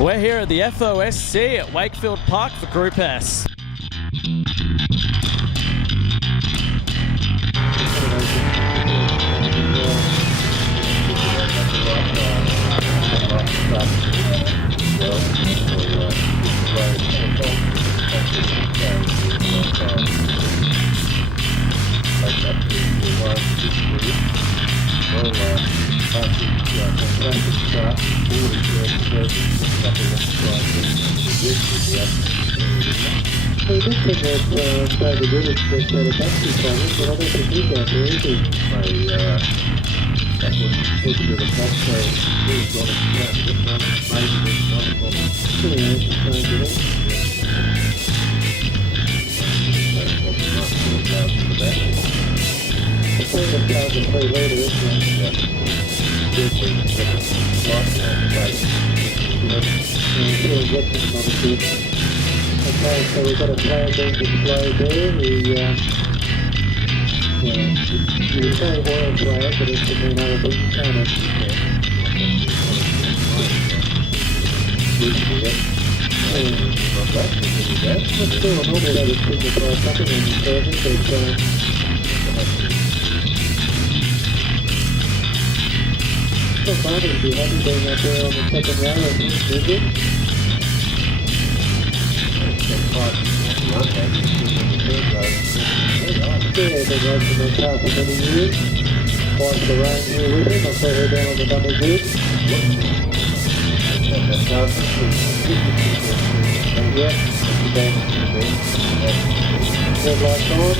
We're here at the FOSC at Wakefield Park for Group S. We did think that David Willis was a taxi problem, but I don't think he's out there, is he? That was pushed to the top, so he's got a flat bit run, maybe it's not a problem. Yeah, it's the same deal. I think the car's a 3 litre, isn't it? Yeah. Still injections on the kid. Okay, so we've got a player being displayed there. You would say oil player, but it could mean other things, can't it? But still, normally that would signify something on the surface, but so far, if you haven't been up there on the second row of this visit, yeah, they've been racing their car for many years. Twice the rain here with him. I saw her down on the double grid. Yeah. Red lights on.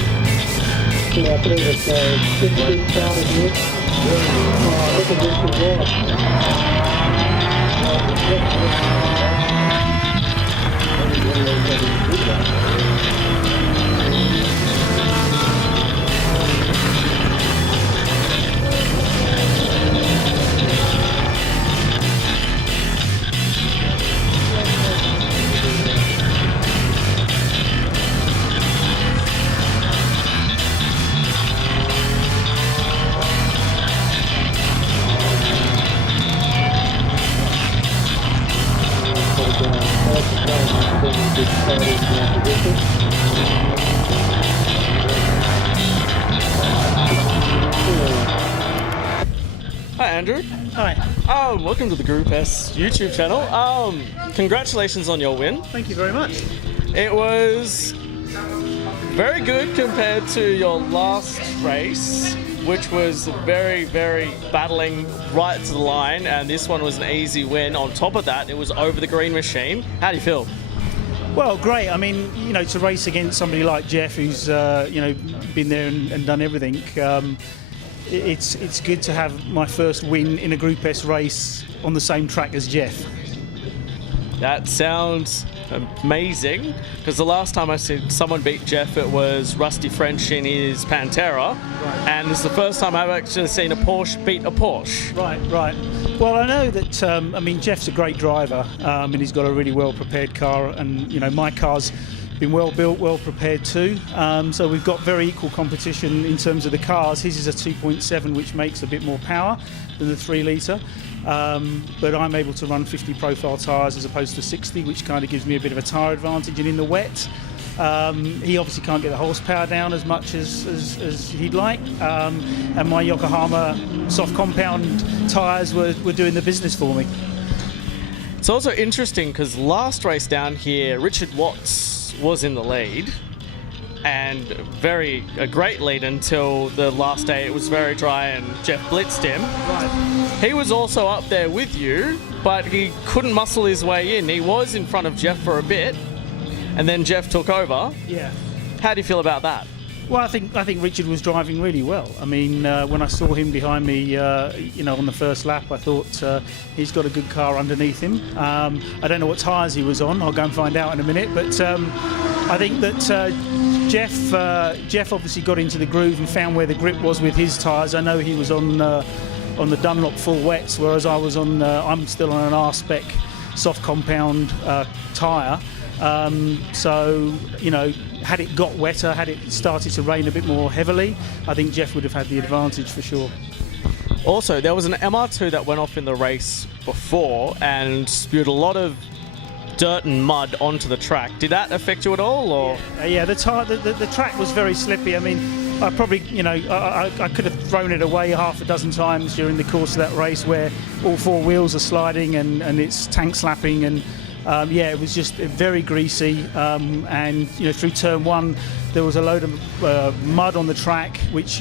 See our Purvis goes 15 started here. Oh, look at this as well. Hi Andrew. Hi. Welcome to the Group S YouTube channel. Congratulations on your win. Thank you very much. It was very good compared to your last race, which was very, very battling right to the line, and this one was an easy win. On top of that, it was over the green machine. How do you feel? Well, great. I mean, you know, to race against somebody like Jeff, who's you know, been there and done everything. It's good to have my first win in a Group S race on the same track as Jeff. That sounds amazing, because the last time I seen someone beat Jeff, it was Rusty French in his Pantera, right. And it's the first time I've actually seen a Porsche beat a Porsche. Right. Well, I know that, I mean, Jeff's a great driver, and he's got a really well-prepared car, and, you know, my car's been well built, well prepared too. So we've got very equal competition in terms of the cars. His is a 2.7, which makes a bit more power than the 3 litre. But I'm able to run 50 profile tyres as opposed to 60, which kind of gives me a bit of a tyre advantage. And in the wet, he obviously can't get the horsepower down as much as he'd like. And my Yokohama soft compound tyres were doing the business for me. It's also interesting because last race down here, Richard Watts was in the lead, and a great lead until the last day. It was very dry and Jeff blitzed him. Right. He was also up there with you, but he couldn't muscle his way in. He was in front of Jeff for a bit, and then Jeff took over. Yeah. How do you feel about that? Well, I think Richard was driving really well. I mean, when I saw him behind me, you know, on the first lap, I thought he's got a good car underneath him. I don't know what tyres he was on. I'll go and find out in a minute. But I think that Jeff obviously got into the groove and found where the grip was with his tyres. I know he was on the Dunlop full wets, whereas I was on. I'm still on an R-spec soft compound tyre. So, you know, had it got wetter, had it started to rain a bit more heavily, I think Jeff would have had the advantage for sure. Also, there was an MR2 that went off in the race before and spewed a lot of dirt and mud onto the track. Did that affect you at all, or? Yeah, the track was very slippy. I mean, I probably, I could have thrown it away half a dozen times during the course of that race, where all four wheels are sliding and it's tank slapping, and it was just very greasy. And through turn one, there was a load of mud on the track, which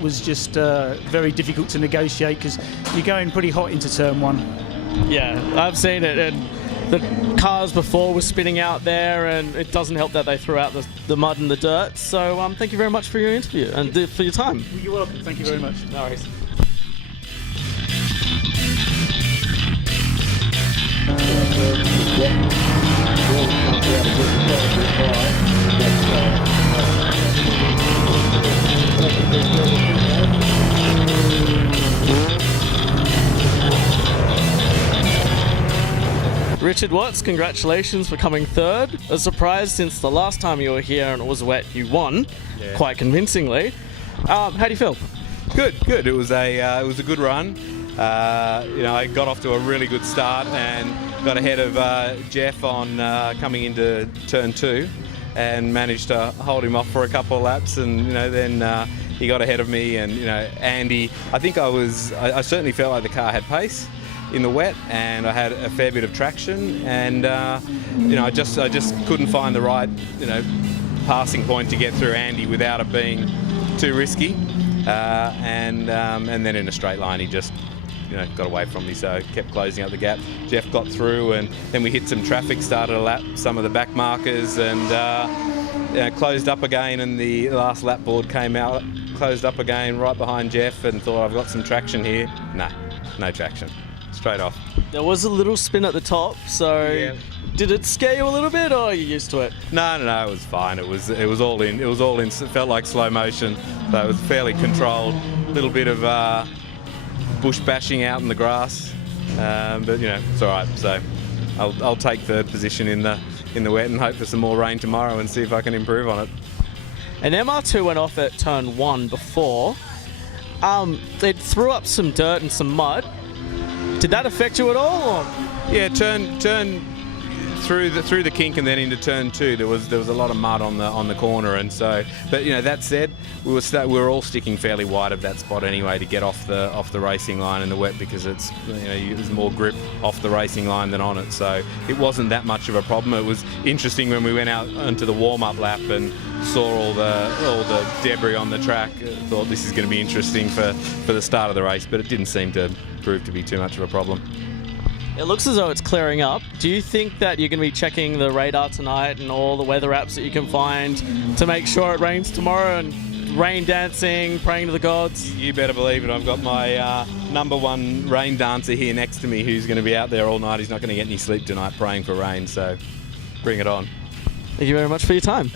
was just very difficult to negotiate because you're going pretty hot into turn one. Yeah, I've seen it, and the cars before were spinning out there, and it doesn't help that they threw out the mud and the dirt. So thank you very much for your interview and for your time. You're welcome. Thank you very much. No worries. Richard Watts, congratulations for coming third. A surprise, since the last time you were here and it was wet, you won quite convincingly. How do you feel? Good. It was a good run. I got off to a really good start and got ahead of Jeff on coming into turn two, and managed to hold him off for a couple of laps. And then he got ahead of me, and Andy. I think I certainly felt like the car had pace in the wet, and I had a fair bit of traction, and I just couldn't find the right passing point to get through Andy without it being too risky, and then in a straight line he just got away from me, so I kept closing up the gap. Jeff got through, and then we hit some traffic, started to lap some of the back markers, and closed up again, and the last lap board came out, closed up again right behind Jeff, and thought, I've got some traction here. No traction. Straight off. There was a little spin at the top, so did it scare you a little bit, or are you used to it? No, it was fine. It was all in. It was all in. It felt like slow motion, so it was fairly controlled. A little bit of bush bashing out in the grass, but it's all right. So I'll take third position in the wet and hope for some more rain tomorrow and see if I can improve on it. And MR2 went off at turn one before. It threw up some dirt and some mud. Did that affect you at all? Or? Yeah, turn through the kink and then into turn two. There was a lot of mud on the corner, and so. But that said, we were all sticking fairly wide of that spot anyway to get off the racing line in the wet, because it's there's more grip off the racing line than on it. So it wasn't that much of a problem. It was interesting when we went out onto the warm-up lap and saw all the debris on the track. Thought this is going to be interesting for the start of the race, but it didn't seem to prove to be too much of a problem. It looks as though it's clearing up. Do you think that you're going to be checking the radar tonight and all the weather apps that you can find to make sure it rains tomorrow, and rain dancing, praying to the gods? You better believe it. I've got my number one rain dancer here next to me, who's going to be out there all night. He's not going to get any sleep tonight praying for rain, so bring it on. Thank you very much for your time.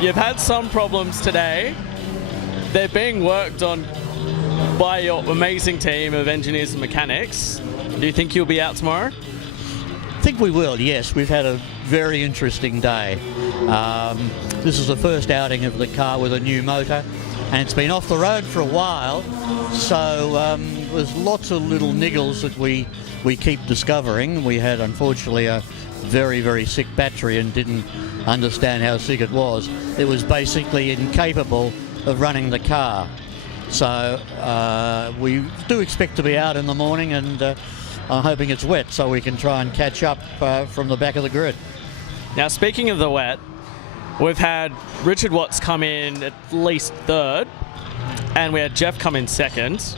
You've had some problems today. They're being worked on by your amazing team of engineers and mechanics. Do you think you'll be out tomorrow? I think we will, yes. We've had a very interesting day. This is the first outing of the car with a new motor, and it's been off the road for a while, so there's lots of little niggles that we keep discovering. We had, unfortunately, a very, very sick battery and didn't understand how sick it was. It was basically incapable of running the car. So we do expect to be out in the morning, and I'm hoping it's wet so we can try and catch up from the back of the grid. Now, speaking of the wet, we've had Richard Watts come in at least third, and we had Jeff come in second,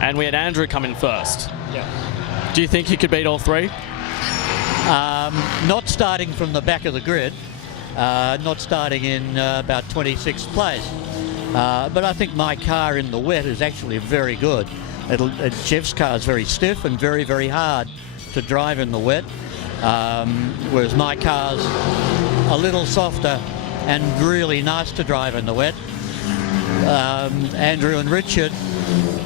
and we had Andrew come in first. Yeah. Do you think you could beat all three? Not starting from the back of the grid, not starting in about 26th place. But I think my car in the wet is actually very good. Jeff's car is very stiff and very, very hard to drive in the wet, whereas my car's a little softer and really nice to drive in the wet. Andrew and Richard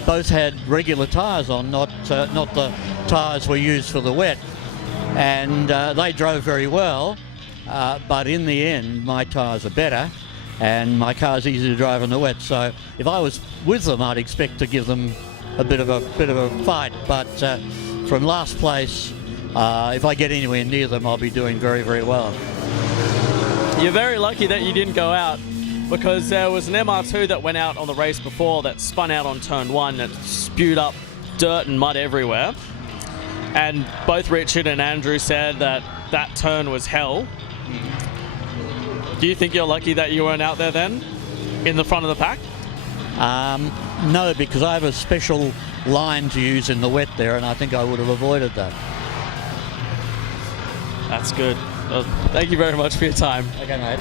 both had regular tyres on, not the tyres we used for the wet, and they drove very well, but in the end my tyres are better and my car's easy to drive in the wet. So if I was with them, I'd expect to give them a bit of a fight, but from last place, if I get anywhere near them, I'll be doing very, very well. You're very lucky that you didn't go out, because there was an MR2 that went out on the race before that spun out on turn 1 that spewed up dirt and mud everywhere. And both Richard and Andrew said that that turn was hell. Do you think you're lucky that you weren't out there then, in the front of the pack? No, because I have a special line to use in the wet there, and I think I would have avoided that. That's good. Well, thank you very much for your time. Okay, mate.